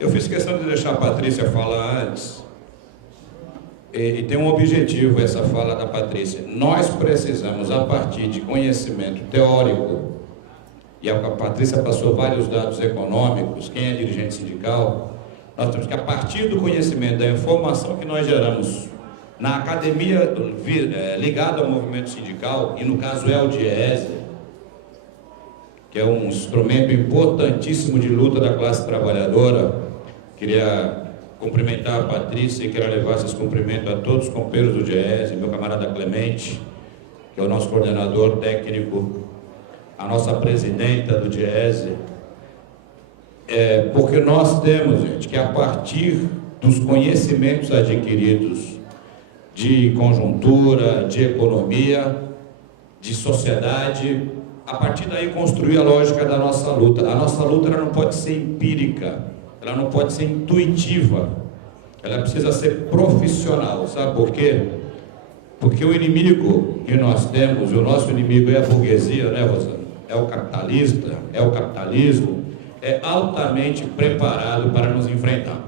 Eu fiz questão de deixar a Patrícia falar antes, e tem um objetivo essa fala da Patrícia. Nós precisamos, a partir de conhecimento teórico, e a Patrícia passou vários dados econômicos, quem é dirigente sindical, nós temos que, a partir do conhecimento, da informação que nós geramos na academia ligada ao movimento sindical, e no caso é o DIEESE, que é um instrumento importantíssimo de luta da classe trabalhadora. Queria cumprimentar a Patrícia e quero levar esses cumprimentos a todos os companheiros do DIEESE, meu camarada Clemente, que é o nosso coordenador técnico, a nossa presidenta do DIEESE, porque nós temos, gente, que a partir dos conhecimentos adquiridos de conjuntura, de economia, de sociedade, a partir daí construir a lógica da nossa luta. A nossa luta ela não pode ser empírica, ela não pode ser intuitiva, ela precisa ser profissional. Sabe por quê? Porque o inimigo que nós temos, o nosso inimigo é a burguesia, né, Rosana? É o capitalista, é o capitalismo, é altamente preparado para nos enfrentar.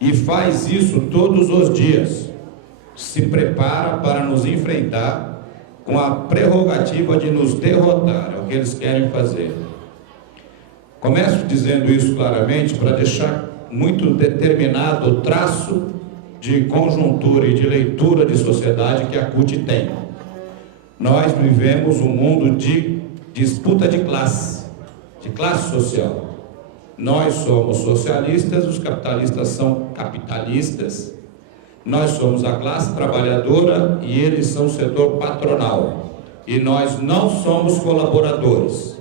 E faz isso todos os dias. Se prepara para nos enfrentar com a prerrogativa de nos derrotar. É o que eles querem fazer. Começo dizendo isso claramente para deixar muito determinado o traço de conjuntura e de leitura de sociedade que a CUT tem. Nós vivemos um mundo de disputa de classe social. Nós somos socialistas, os capitalistas são capitalistas. Nós somos a classe trabalhadora e eles são o setor patronal. E nós não somos colaboradores.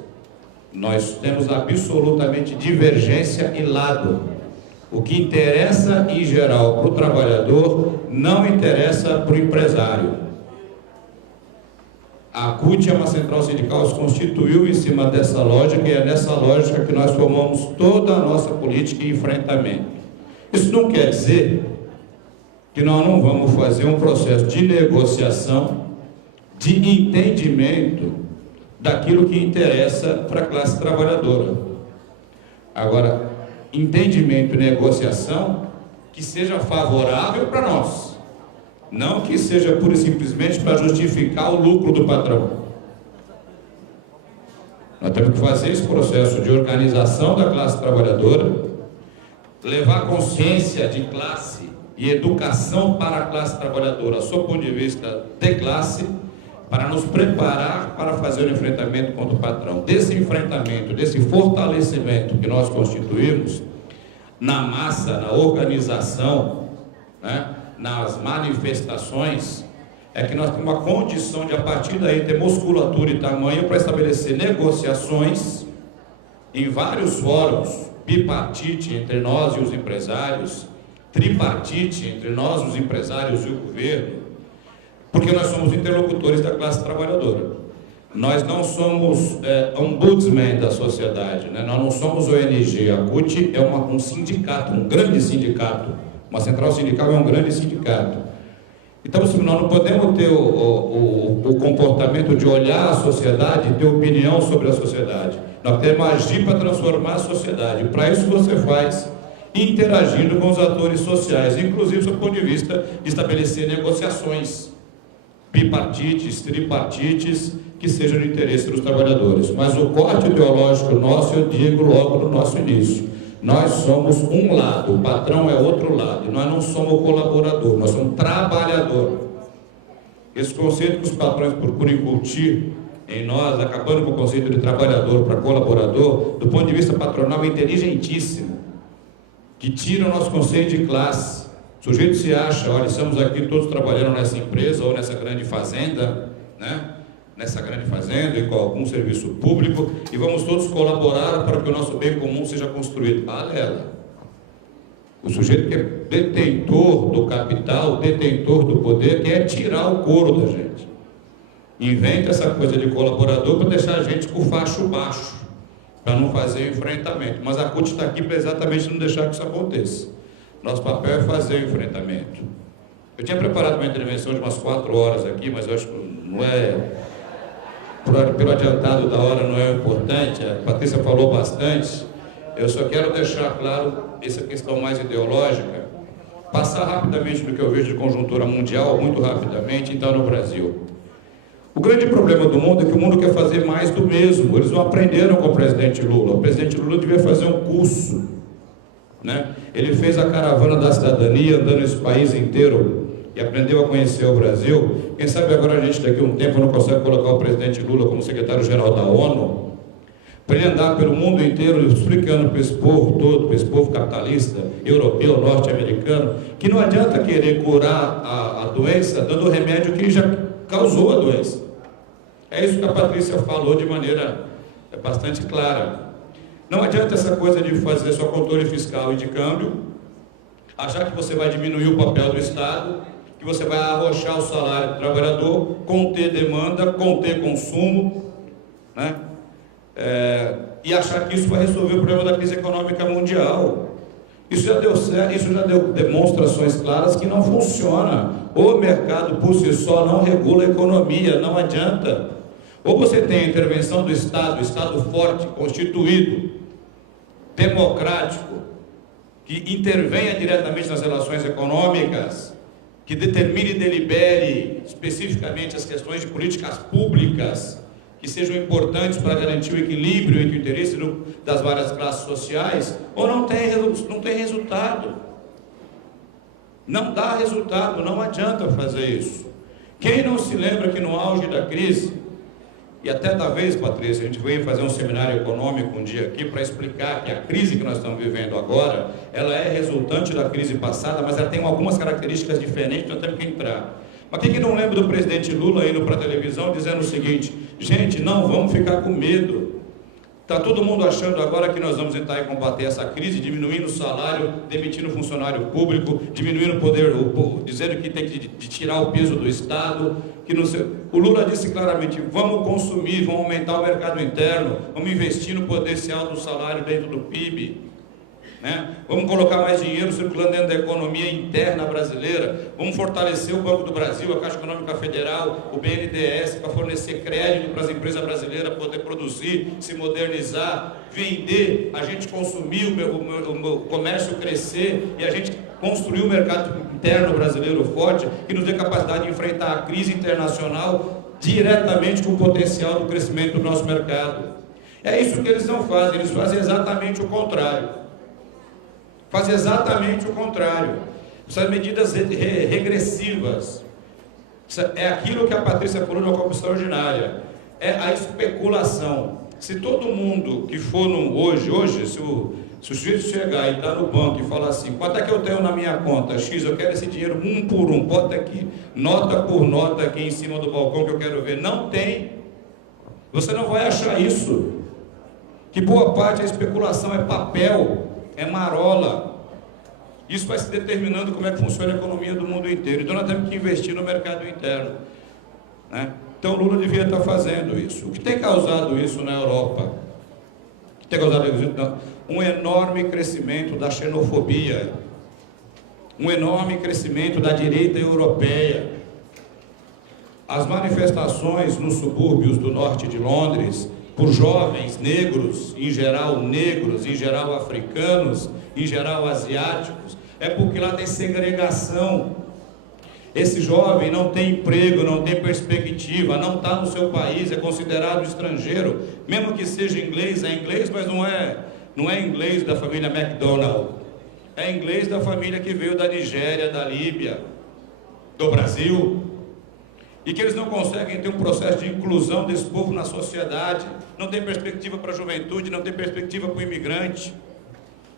Nós temos absolutamente divergência e lado. O que interessa em geral para o trabalhador não interessa para o empresário. A CUT é uma central sindical, se constituiu em cima dessa lógica e é nessa lógica que nós formamos toda a nossa política e enfrentamento. Isso não quer dizer que nós não vamos fazer um processo de negociação, de entendimento daquilo que interessa para a classe trabalhadora. Agora, entendimento e negociação que seja favorável para nós. Não que seja pura e simplesmente para justificar o lucro do patrão. Nós temos que fazer esse processo de organização da classe trabalhadora, levar consciência de classe e educação para a classe trabalhadora, sob o ponto de vista de classe, para nos preparar para fazer o enfrentamento contra o patrão. Desse enfrentamento, desse fortalecimento que nós constituímos, na massa, na organização, né? Nas manifestações, é que nós temos uma condição de, a partir daí, ter musculatura e tamanho para estabelecer negociações em vários fóruns, bipartite entre nós e os empresários, tripartite entre nós, os empresários e o governo, porque nós somos interlocutores da classe trabalhadora. Nós não somos ombudsman da sociedade, né? Nós não somos ONG. A CUT é um sindicato, um grande sindicato. Uma central sindical é um grande sindicato. Então, nós não podemos ter o comportamento de olhar a sociedade e ter opinião sobre a sociedade. Nós temos que agir para transformar a sociedade. Para isso você faz interagindo com os atores sociais, inclusive do ponto de vista de estabelecer negociações bipartites, tripartites, que sejam de interesse dos trabalhadores. Mas o corte ideológico nosso, eu digo logo no nosso início, nós somos um lado, o patrão é outro lado, e nós não somos colaborador, nós somos trabalhador. Esse conceito que os patrões procuram incutir em nós, acabando com o conceito de trabalhador para colaborador, do ponto de vista patronal, é inteligentíssimo, que tira o nosso conceito de classe. O sujeito se acha, olha, estamos aqui todos trabalhando nessa empresa ou nessa grande fazenda, né? Nessa grande fazenda e com algum serviço público, e vamos todos colaborar para que o nosso bem comum seja construído. Balela. O sujeito que é detentor do capital, detentor do poder, quer tirar o couro da gente. Inventa essa coisa de colaborador para deixar a gente com o facho baixo, para não fazer o enfrentamento. Mas a CUT está aqui para exatamente não deixar que isso aconteça. Nosso papel é fazer o enfrentamento. Eu tinha preparado uma intervenção de umas 4 horas aqui, mas eu acho que não é... Pelo adiantado da hora não é importante, a Patrícia falou bastante, Eu só quero deixar claro essa questão mais ideológica, passar rapidamente do que eu vejo de conjuntura mundial, muito rapidamente, então no Brasil. O grande problema do mundo é que o mundo quer fazer mais do mesmo. Eles não aprenderam com o presidente Lula. O presidente Lula devia fazer um curso, né? Ele fez a caravana da cidadania, andando esse país inteiro, e aprendeu a conhecer o Brasil. Quem sabe agora a gente daqui a um tempo não consegue colocar o presidente Lula como secretário-geral da ONU, para ele andar pelo mundo inteiro explicando para esse povo todo, para esse povo capitalista, europeu, norte-americano, que não adianta querer curar a doença dando o remédio que já causou a doença. É isso que a Patrícia falou de maneira bastante clara. Não adianta essa coisa de fazer só controle fiscal e de câmbio, achar que você vai diminuir o papel do Estado, que você vai arrochar o salário do trabalhador, conter demanda, conter consumo, né? E achar que isso vai resolver o problema da crise econômica mundial. Isso já deu certo, isso já deu demonstrações claras que não funciona. O mercado por si só não regula a economia, não adianta. Ou você tem a intervenção do Estado forte, constituído, democrático, que intervenha diretamente nas relações econômicas, que determine e delibere especificamente as questões de políticas públicas, que sejam importantes para garantir o equilíbrio entre o interesse das várias classes sociais, ou não tem resultado. Não dá resultado, não adianta fazer isso. Quem não se lembra que no auge da crise, e até talvez, Patrícia, a gente veio fazer um seminário econômico um dia aqui para explicar que a crise que nós estamos vivendo agora, ela é resultante da crise passada, mas ela tem algumas características diferentes, nós temos que entrar. Mas quem que não lembra do presidente Lula indo para a televisão dizendo o seguinte: gente, não vamos ficar com medo. Está todo mundo achando agora que nós vamos tentar combater essa crise, diminuindo o salário, demitindo o funcionário público, diminuindo o poder, dizendo que tem que tirar o peso do Estado. Que não sei. O Lula disse claramente: vamos consumir, vamos aumentar o mercado interno, vamos investir no potencial do salário dentro do PIB. Né? Vamos colocar mais dinheiro circulando dentro da economia interna brasileira, vamos fortalecer o Banco do Brasil, a Caixa Econômica Federal, o BNDES, para fornecer crédito para as empresas brasileiras poder produzir, se modernizar, vender, a gente consumir, o comércio crescer e a gente construir um mercado interno brasileiro forte que nos dê capacidade de enfrentar a crise internacional diretamente com o potencial do crescimento do nosso mercado. É isso que eles não fazem, eles fazem exatamente o contrário. Faz exatamente o contrário. Essas medidas regressivas. É aquilo que a Patrícia falou de uma corrupção ordinária. É a especulação. Se todo mundo que for hoje, se o sujeito chegar e está no banco e falar assim: quanto é que eu tenho na minha conta? X, eu quero esse dinheiro um por um, bota aqui, nota por nota aqui em cima do balcão que eu quero ver. Não tem. Você não vai achar isso. Que boa parte da especulação é papel, é marola. Isso vai se determinando como é que funciona a economia do mundo inteiro. Então nós temos que investir no mercado interno, né? Então o Lula devia estar fazendo isso. O que tem causado isso na Europa? O que tem causado isso? Um enorme crescimento da xenofobia, um enorme crescimento da direita europeia. As manifestações nos subúrbios do norte de Londres, por jovens negros, em geral africanos, em geral asiáticos, é porque lá tem segregação. Esse jovem não tem emprego, não tem perspectiva, não está no seu país, é considerado estrangeiro, mesmo que seja inglês, é inglês, mas não é inglês da família McDonald, é inglês da família que veio da Nigéria, da Líbia, do Brasil, e que eles não conseguem ter um processo de inclusão desse povo na sociedade, não tem perspectiva para a juventude, não tem perspectiva para o imigrante.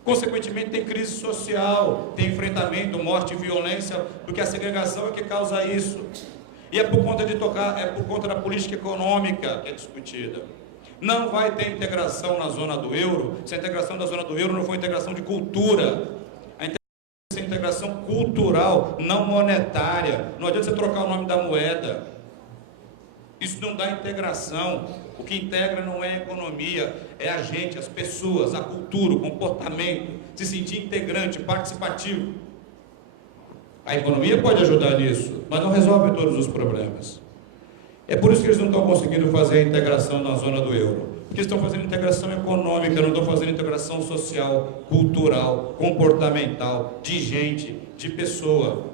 Consequentemente, tem crise social, tem enfrentamento, morte e violência, porque a segregação é que causa isso. E é por conta da política econômica que é discutida. Não vai ter integração na zona do euro, se a integração da zona do euro não for integração de cultura. A integração cultural, não monetária. Não adianta você trocar o nome da moeda. Isso não dá integração. O que integra não é a economia, é a gente, as pessoas, a cultura, o comportamento, se sentir integrante, participativo. A economia pode ajudar nisso, mas não resolve todos os problemas. É por isso que eles não estão conseguindo fazer a integração na zona do euro. Porque estão fazendo integração econômica, não estão fazendo integração social, cultural, comportamental, de gente, de pessoa.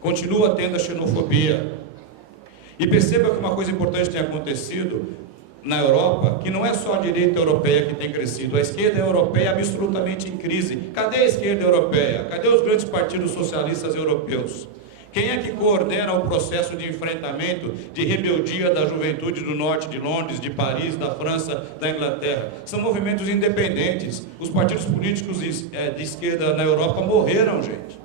Continua tendo a xenofobia. E perceba que uma coisa importante tem acontecido na Europa, que não é só a direita europeia que tem crescido, a esquerda europeia é absolutamente em crise. Cadê a esquerda europeia? Cadê os grandes partidos socialistas europeus? Quem é que coordena o processo de enfrentamento, de rebeldia da juventude do norte de Londres, de Paris, da França, da Inglaterra? São movimentos independentes. Os partidos políticos de esquerda na Europa morreram, gente.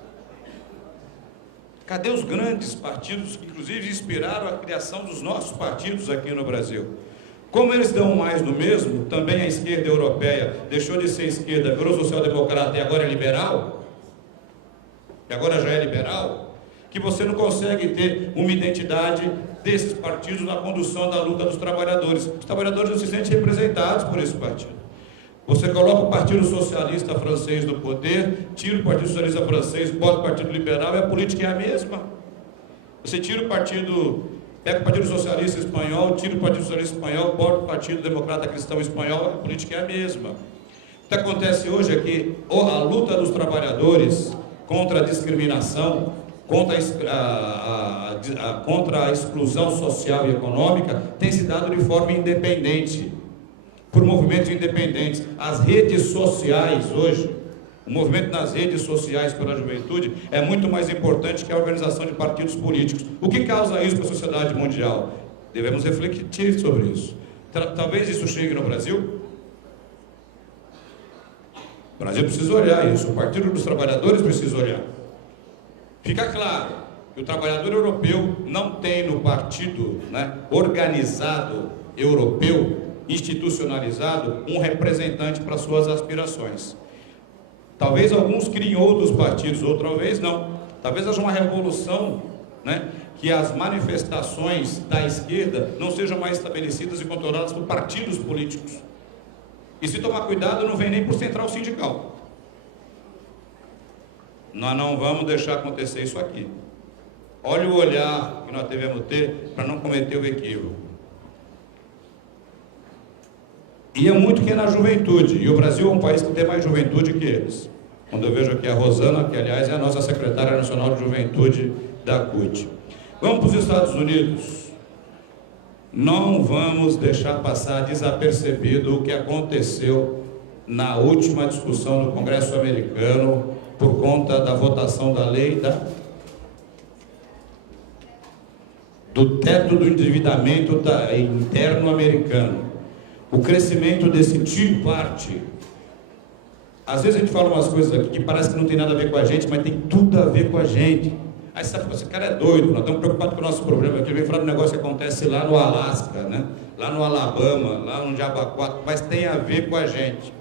Cadê os grandes partidos que, inclusive, inspiraram a criação dos nossos partidos aqui no Brasil? Como eles dão mais do mesmo, também a esquerda europeia deixou de ser esquerda, virou social-democrata e agora é liberal? E agora já é liberal? Que você não consegue ter uma identidade desses partidos na condução da luta dos trabalhadores. Os trabalhadores não se sentem representados por esse partido. Você coloca o Partido Socialista Francês do poder, tira o Partido Socialista Francês, bota o Partido Liberal e a política é a mesma. Você tira o partido, pega o Partido Socialista Espanhol, tira o Partido Socialista Espanhol, bota o Partido Democrata Cristão Espanhol, a política é a mesma. O que acontece hoje é que a luta dos trabalhadores contra a discriminação, contra a exclusão social e econômica, tem se dado de forma independente, por movimentos independentes. As redes sociais hoje, o movimento nas redes sociais pela juventude é muito mais importante que a organização de partidos políticos. O que causa isso para a sociedade mundial? Devemos refletir sobre isso. Talvez isso chegue no Brasil. O Brasil precisa olhar isso, o Partido dos Trabalhadores precisa olhar. Fica claro que o trabalhador europeu não tem no partido, organizado europeu, institucionalizado, um representante para suas aspirações. Talvez alguns criem outros partidos, outra vez não. Talvez haja uma revolução, que as manifestações da esquerda não sejam mais estabelecidas e controladas por partidos políticos. E se tomar cuidado, não vem nem por central sindical. Nós não vamos deixar acontecer isso aqui. Olha o olhar que nós devemos ter para não cometer o equívoco. E é muito que é na juventude. E o Brasil é um país que tem mais juventude que eles. Quando eu vejo aqui a Rosana, que aliás é a nossa secretária nacional de juventude da CUT. Vamos para os Estados Unidos. Não vamos deixar passar desapercebido o que aconteceu na última discussão no Congresso americano por conta da votação da lei do teto do endividamento interno americano. O crescimento desse Tea Party. Às vezes a gente fala umas coisas aqui que parece que não tem nada a ver com a gente, mas tem tudo a ver com a gente. Aí você fala, esse cara é doido, nós estamos preocupados com o nosso problema aqui. Ele vem falar de um negócio que acontece lá no Alasca, lá no Alabama, lá no Jabaquara, mas tem a ver com a gente.